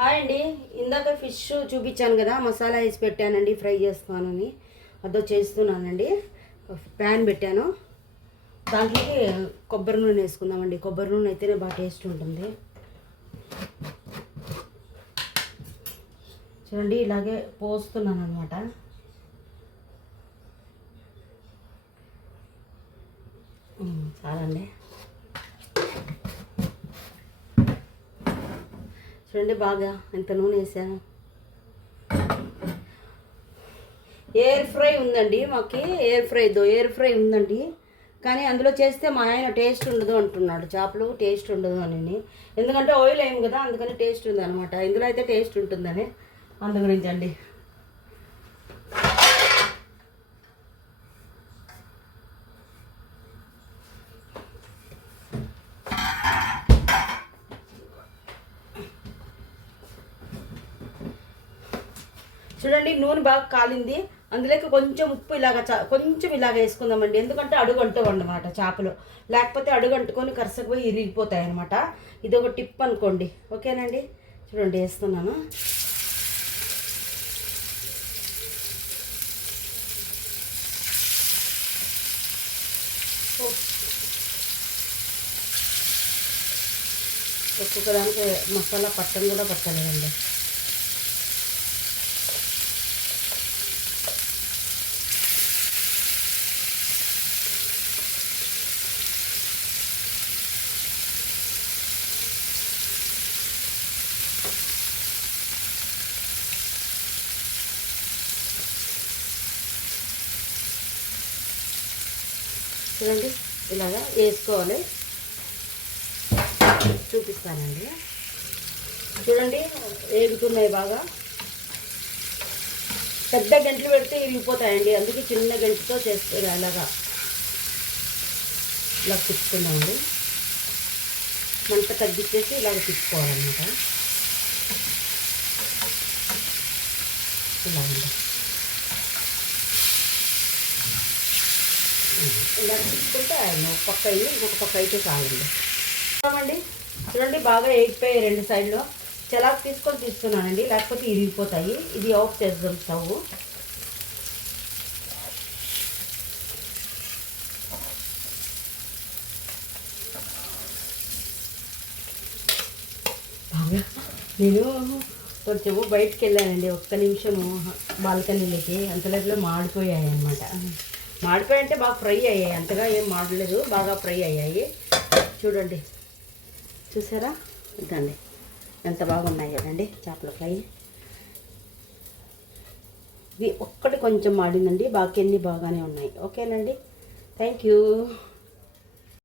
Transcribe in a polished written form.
Hi అండి. ఇందాక fish చూపించాను కదా, మసాలా వేసి పెట్టానండి, ఫ్రై చేస్తానని. అదో చేస్తున్నానండి. ప్యాన్ పెట్టాను, దాంట్లోకి కొబ్బరి నూనె వేసుకుందామండి. కొబ్బరి నూనె అయితేనే బాగా టేస్ట్ ఉంటుంది. చూడండి, ఇలాగే పోస్తున్నాను అనమాట. చాలండి. చూడండి, బాగా ఎంత నూనె వేసాను. ఎయిర్ ఫ్రై ఉందండి మాకు, ఎయిర్ ఫ్రై ఉందండి. కానీ అందులో చేస్తే మా ఆయన టేస్ట్ ఉండదు అంటున్నాడు, చేపలు టేస్ట్ ఉండదు అని. ఎందుకంటే ఆయిల్ వేయం కదా, అందుకని టేస్ట్ ఉంది అనమాట. ఇందులో అయితే టేస్ట్ ఉంటుందని, అందు గురించి అండి. చూడండి, నూనె బాగా కాలింది. అందులోకి కొంచెం ఉప్పు కొంచెం ఇలాగ వేసుకుందామండి. ఎందుకంటే అడుగంటవు అన్నమాట చేపలు, లేకపోతే అడుగంటుకొని కరసకు పోయి ఇరిగిపోతాయి అనమాట. ఇది ఒక టిప్ అనుకోండి. ఓకేనండి, చూడండి వేస్తున్నాను. ఒక్కొక్క దానికి మసాలా పట్టను కూడా పట్టలేదండి. చూడండి, ఇలాగా వేసుకోవాలి. చూపిస్తానండి. చూడండి, వేగుతున్నాయి బాగా. పెద్ద గంటలు పెడితే ఇరిగిపోతాయండి, అందుకే చిన్న గంటతో చేస్తే ఇలా తిప్పుకుందామండి. మంట తగ్గించేసి ఇలాగ తిప్పుకోవాలన్నమాట. ఇలాగండి, ఇలా తీసుకుంటే ఒక పక్క అయ్యి ఇంకొక పక్క అయితే చాలండి. చూడండి, బాగా ఎగిపోయాయి రెండు సైడ్లో. చలాక్ తీసుకొని తీస్తున్నానండి, లేకపోతే ఇరిగిపోతాయి. ఇది ఆఫ్ చేద్దాం స్టవ్. బాగా నేను కొంచెము బయటికి వెళ్ళానండి, ఒక్క నిమిషము బాల్కనీలోకి. అంతలోపల మాడిపోయాయి అన్నమాట. మాడిపోయి అంటే బాగా ఫ్రై అయ్యాయి, అంతగా ఏం మాడలేదు, బాగా ఫ్రై అయ్యాయి. చూడండి, చూసారా? ఇదండి, ఎంత బాగున్నాయి కదండి చేపల ఫ్రై. ఇది ఒక్కటి కొంచెం మాడిందండి, బాగా అన్నీ బాగానే ఉన్నాయి. ఓకేనండి, థ్యాంక్ యూ.